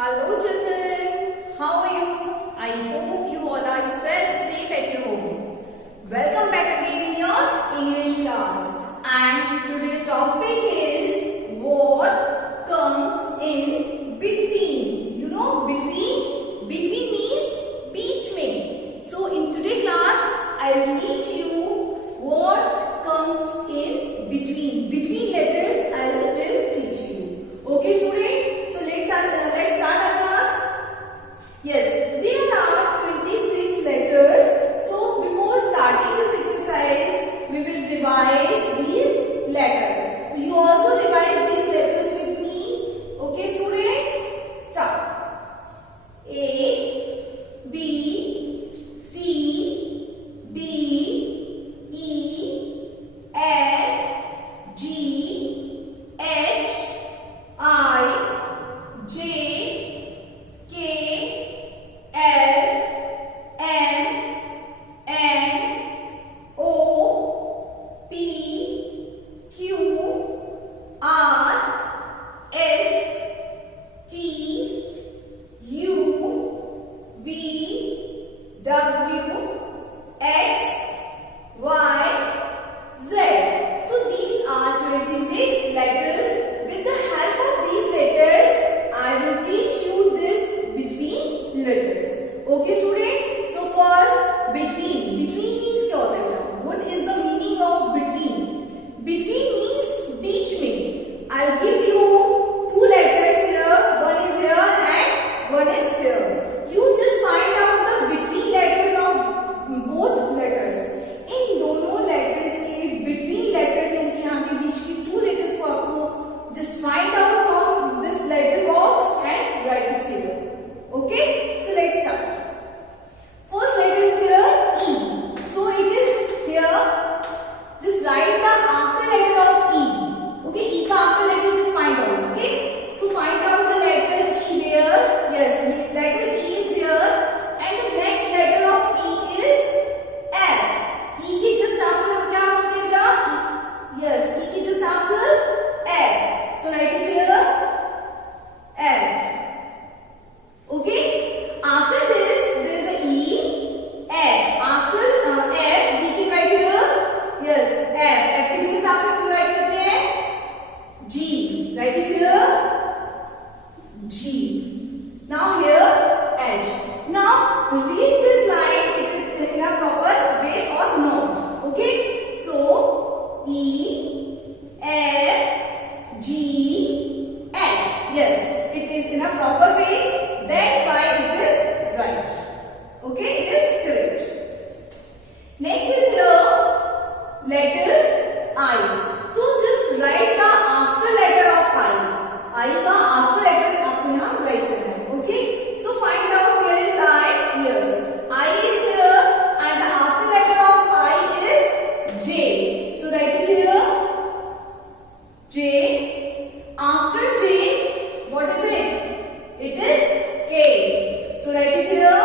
Hello children, how are you? I hope you all are safe at your home. Welcome back again in your English class. And today's topic is what comes in between. You know, between means beech mein. So in today's class, I will teach you what comes in between. Between letters, I will teach you. Okay, students? So let's start our class. Yes, there are 26 letters. So before starting this exercise, we will revise these letters. You also revise these letters with me. Okay, students? Start. A, B, C, D, E, F, G, H, I, J, K, L, M, N, O, P, Q, R, S, T, U, V, W, X, Y, Z. So these are 26 letters. With the help of these letters, I will teach you this between letters. Okay students? So first, between. Between means क्या होता है? What is the meaning of between? Between means beech mein. I'll give you two letters here. One is here and one is here. You just find out the between letters of both letters. इन दोनों letters के between letters यानी कि यहाँ के बीच की two letters को आपको just find out from this letter box and write it here. Okay? So let's start. First letter is here E. So it is here. Just write the after letter of E. Okay? E का after letter just find out. Okay? So find out the letter E here. Yes, letter E is here. And the next letter of E is F. E के just after हम क्या बोलते हैं बेटा? Yes, E के just after F. So write it here. F. Okay? After this, there is a E, F. After F, we can write here. Yes, F. F के just after हम write करते हैं G. Write it here. G. Now here H. Now read this line. It is in a proper way or not. Okay? So E, F, G, H. Yes, it is in a proper way. That's why it is right. Okay, it is correct. Next is here letter I. So just write the after letter of I. I का after letter आपको यहाँ write करना है. Okay. So find out where is I. Yes, I is here and the after letter of I is J. So write it here. J. After J, what is it? It is K. So write it here.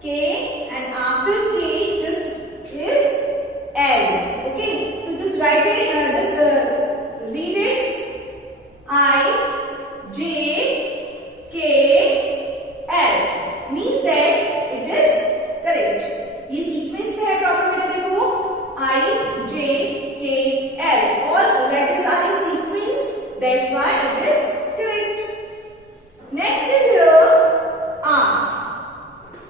K, and after K just is L. Okay. So just write it. Read it. I, J, K, L. Means that it is correct. ये sequence में है proper बेटा देखो. I, J, K, L. All letters are in sequence. That's why it is correct. Next is here R.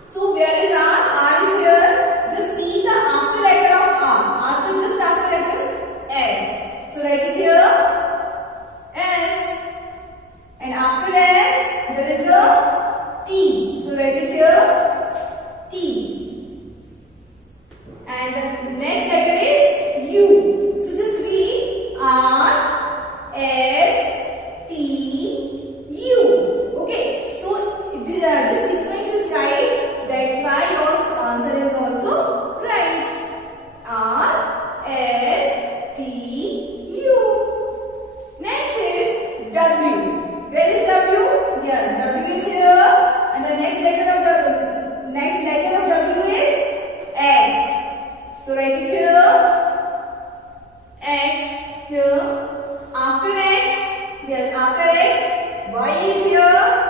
So where is R? R is here. Just see the after letter of R. R to just after letter S. So write it here. S. And after S, there is a T. So write it here. T. And the next letter is U. So just read R, S, T, U. Okay. So this sequence is right. That's why your answer is also right. R, S, T, U. Next is W. Where is W? Yes, W is here. And the next letter of W is X. So write it here. X here. After X, yes, after X, Y is here.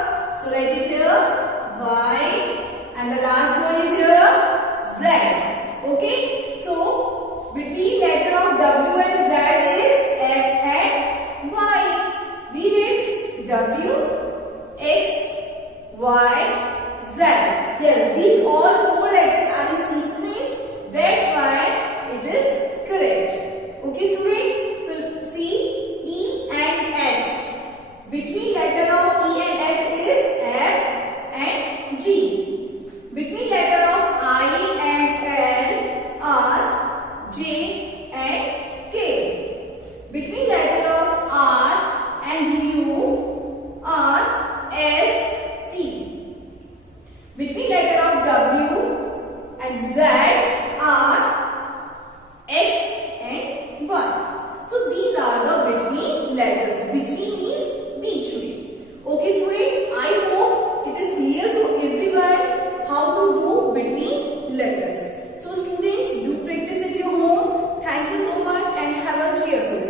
So write it here. Y. And the last one is here. Z. Okay. So between letter of W and Z is X and Y. Read it. W, X, Y, Z. Yes, these all four letters are in sequence. That's why it is correct. Okay, students. So see, E and H. Between letter of E and H is F and G. Between letter of I and L are J and K. Between letter of R and U are S, T. Between letter of W and Z are X and Y. So these are the between letters. Between is between. Okay students, I hope it is clear to everyone how to do between letters. So students, do practice at your home. Thank you so much and have a cheerful